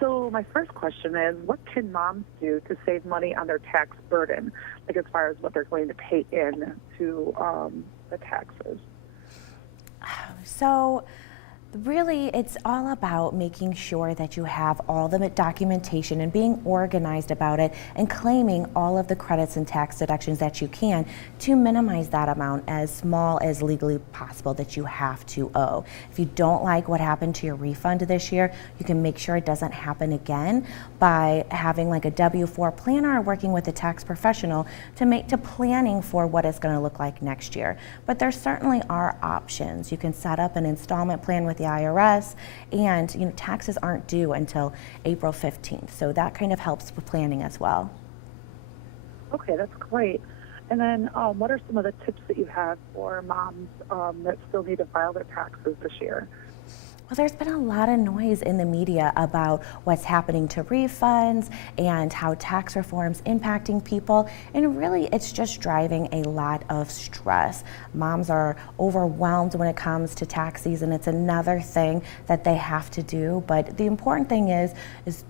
So my first question is, what can moms do to save money on their tax burden, like as far as what they're going to pay in to the taxes? So really, it's all about making sure that you have all the documentation and being organized about it and claiming all of the credits and tax deductions that you can to minimize that amount as small as legally possible that you have to owe. If you don't like what happened to your refund this year, you can make sure it doesn't happen again by having like a W-4 planner or working with a tax professional to planning for what it's going to look like next year. But there certainly are options. You can set up an installment plan with the IRS, and taxes aren't due until April 15th, so that kind of helps with planning as well. Okay, that's great. And then what are some of the tips that you have for moms that still need to file their taxes this year? Well, there's been a lot of noise in the media about what's happening to refunds and how tax reform's impacting people, and really it's just driving a lot of stress. Moms are overwhelmed when it comes to tax season. It's another thing that they have to do, but the important thing is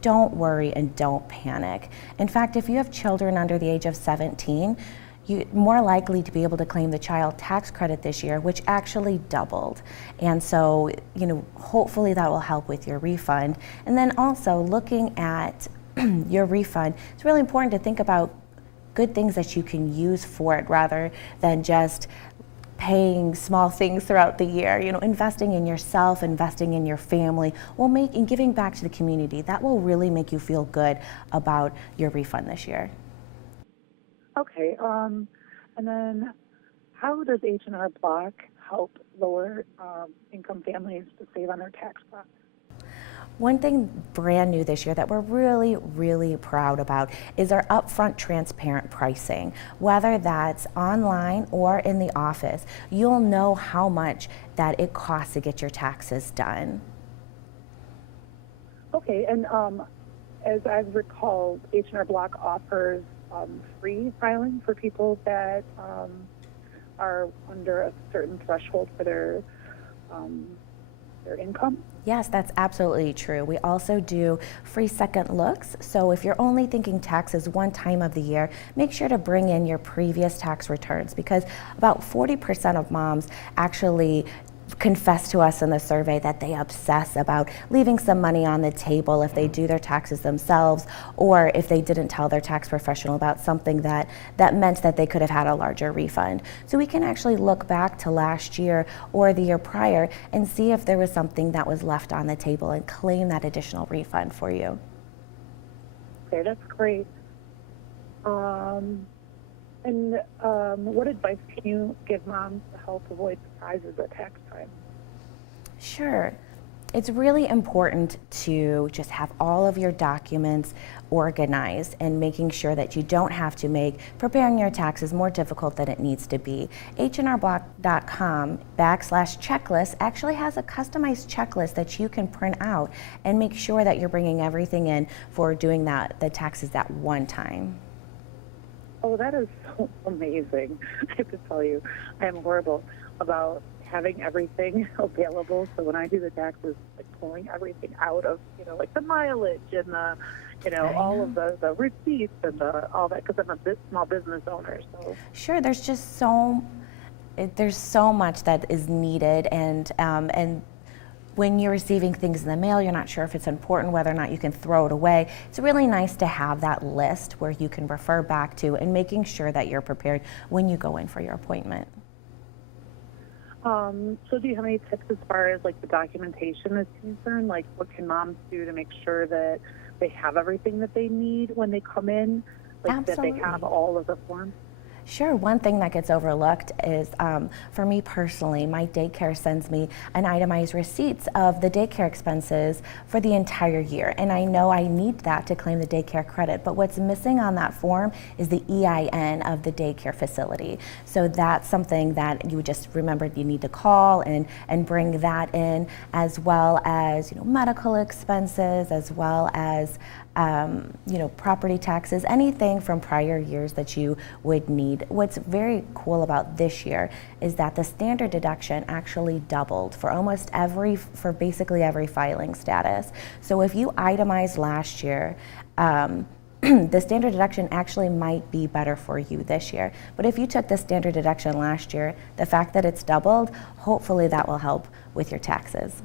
don't worry and don't panic. In fact, if you have children under the age of 17, you're more likely to be able to claim the child tax credit this year, which actually doubled. And so, hopefully that will help with your refund. And then also looking at your refund, it's really important to think about good things that you can use for it rather than just paying small things throughout the year. Investing in yourself, investing in your family, and giving back to the community, that will really make you feel good about your refund this year. Okay, and then how does H&R Block help lower income families to save on their tax costs? One thing brand new this year that we're really, really proud about is our upfront transparent pricing. Whether that's online or in the office, you'll know how much that it costs to get your taxes done. Okay, and as I recall, H&R Block offers free filing for people that are under a certain threshold for their income. Yes, that's absolutely true. We also do free second looks. So if you're only thinking taxes one time of the year, make sure to bring in your previous tax returns, because about 40% of moms actually confess to us in the survey that they obsess about leaving some money on the table if they do their taxes themselves, or if they didn't tell their tax professional about something that meant that they could have had a larger refund. So we can actually look back to last year or the year prior and see if there was something that was left on the table and claim that additional refund for you. Okay, that's great. And what advice can you give moms to help avoid surprises at tax time? Sure. It's really important to just have all of your documents organized and making sure that you don't have to make preparing your taxes more difficult than it needs to be. HRBlock.com/checklist actually has a customized checklist that you can print out and make sure that you're bringing everything in for doing the taxes that one time. Oh, that is so amazing. I have to tell you, I am horrible about having everything available. So when I do the taxes, like pulling everything out of, like the mileage and the, all of the receipts and all that, because I'm a small business owner. So sure, there's just so much that is needed, and when you're receiving things in the mail, you're not sure if it's important, whether or not you can throw it away. It's really nice to have that list where you can refer back to and making sure that you're prepared when you go in for your appointment. So do you have any tips as far as like the documentation is concerned? Like what can moms do to make sure that they have everything that they need when they come in? Like Absolutely. That they have all of the forms? Sure. One thing that gets overlooked is, for me personally, my daycare sends me an itemized receipts of the daycare expenses for the entire year. And I know I need that to claim the daycare credit. But what's missing on that form is the EIN of the daycare facility. So that's something that you just remember you need to call and bring that in, as well as medical expenses, as well as property taxes, anything from prior years that you would need need, what's very cool about this year is that the standard deduction actually doubled for basically every filing status. So if you itemized last year, the standard deduction actually might be better for you this year. But if you took the standard deduction last year, the fact that it's doubled, hopefully that will help with your taxes.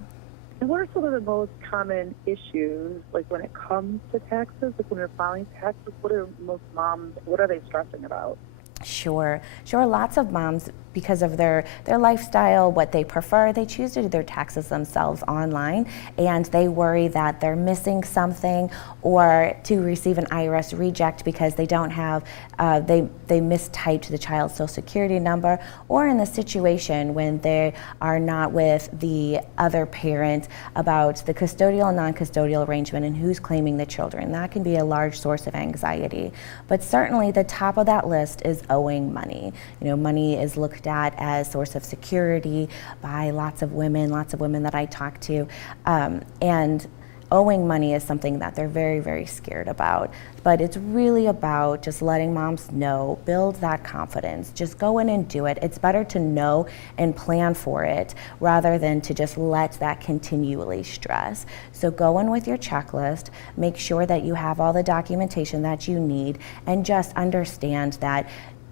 And what are some of the most common issues, like when it comes to taxes, like when you're filing taxes, what are most moms, what are they stressing about? Sure. Lots of moms, because of their lifestyle, what they prefer, they choose to do their taxes themselves online, and they worry that they're missing something or to receive an IRS reject because they don't have, they mistyped the child's social security number, or in the situation when they are not with the other parent about the custodial and non-custodial arrangement and who's claiming the children. That can be a large source of anxiety. But certainly the top of that list is owing money. Money is looked at as a source of security by lots of women that I talk to, and owing money is something that they're very, very scared about. But it's really about just letting moms know, build that confidence, just go in and do it. It's better to know and plan for it rather than to just let that continually stress. So go in with your checklist, make sure that you have all the documentation that you need, and just understand that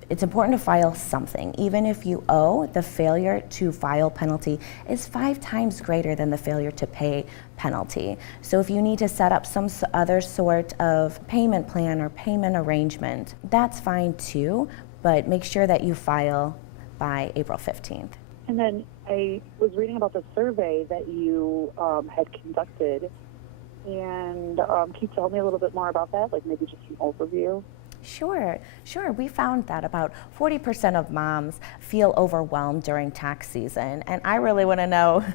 it's important to file something. Even if you owe, the failure to file penalty is 5 times greater than the failure to pay penalty. So if you need to set up some other sort of payment plan or payment arrangement, that's fine too, but make sure that you file by April 15th. And then I was reading about the survey that you had conducted, and can you tell me a little bit more about that, like maybe just an overview? Sure. We found that about 40% of moms feel overwhelmed during tax season, and I really want to know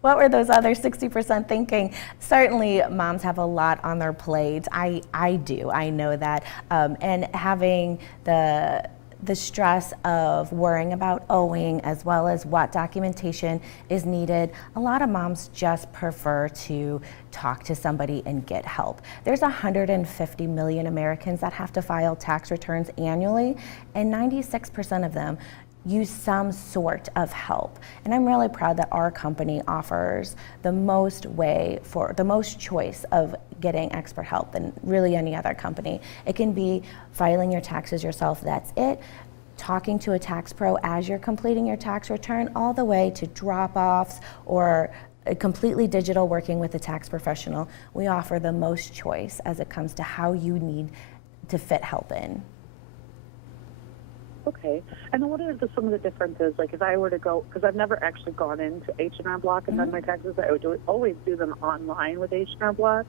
what were those other 60% thinking? Certainly moms have a lot on their plate. I do. I know that. And having the stress of worrying about owing as well as what documentation is needed, a lot of moms just prefer to talk to somebody and get help. There's 150 million Americans that have to file tax returns annually, and 96% of them use some sort of help. And I'm really proud that our company offers the most choice of getting expert help than really any other company. It can be filing your taxes yourself, that's it, talking to a tax pro as you're completing your tax return, all the way to drop-offs or completely digital working with a tax professional. We offer the most choice as it comes to how you need to fit help in. Okay. And then what are some of the differences? Like if I were to go, because I've never actually gone into H&R Block and done my taxes, I would always do them online with H&R Block.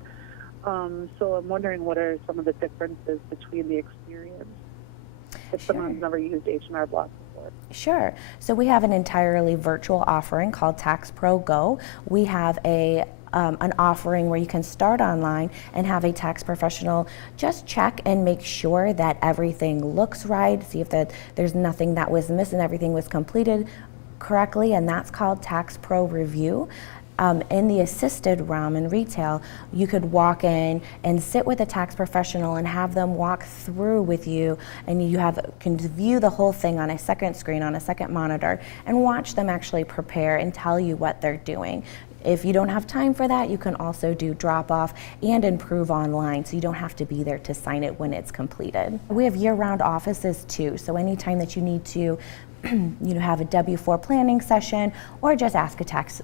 So I'm wondering what are some of the differences between the experience if someone's never used H&R Block before. Sure. So we have an entirely virtual offering called Tax Pro Go. We have an offering where you can start online and have a tax professional just check and make sure that everything looks right, see if there's nothing that was missing, everything was completed correctly, and that's called Tax Pro Review. In the assisted realm in retail, you could walk in and sit with a tax professional and have them walk through with you, and you can view the whole thing on a second screen, on a second monitor, and watch them actually prepare and tell you what they're doing. If you don't have time for that, you can also do drop-off and improve online, so you don't have to be there to sign it when it's completed. We have year-round offices too, so anytime that you need to have a W-4 planning session or just ask a tax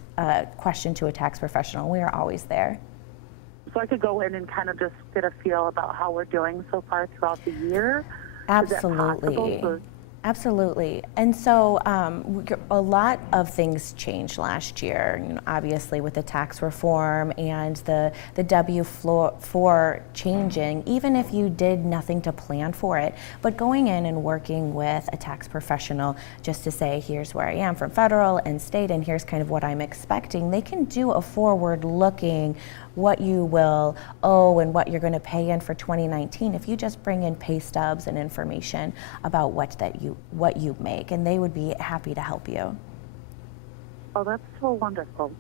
question to a tax professional, we are always there. So I could go in and kind of just get a feel about how we're doing so far throughout the year? Absolutely. Absolutely. And so a lot of things changed last year, obviously with the tax reform and the W-4 changing, even if you did nothing to plan for it. But going in and working with a tax professional just to say, here's where I am from federal and state, and here's kind of what I'm expecting, they can do a forward-looking what you will owe and what you're going to pay in for 2019 if you just bring in pay stubs and information about what you make, and they would be happy to help you. Oh, that's so wonderful.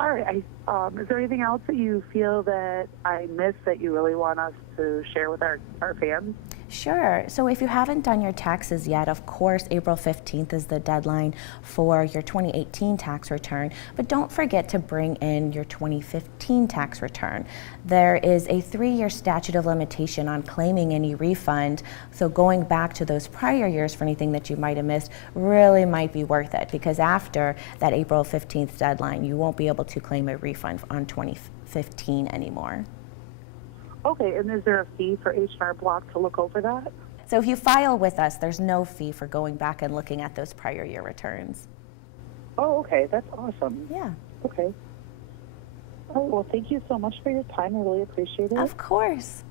All right, I Is there anything else that you feel that I missed that you really want us to share with our fans? Sure. So if you haven't done your taxes yet, of course, April 15th is the deadline for your 2018 tax return, but don't forget to bring in your 2015 tax return. There is a 3-year statute of limitation on claiming any refund, so going back to those prior years for anything that you might have missed really might be worth it, because after that April 15th deadline, you won't be able to claim a refund on 2015 anymore. Okay, and is there a fee for H&R Block to look over that? So if you file with us, there's no fee for going back and looking at those prior year returns. Oh, okay, that's awesome. Yeah. Okay. Oh, well, thank you so much for your time. I really appreciate it. Of course.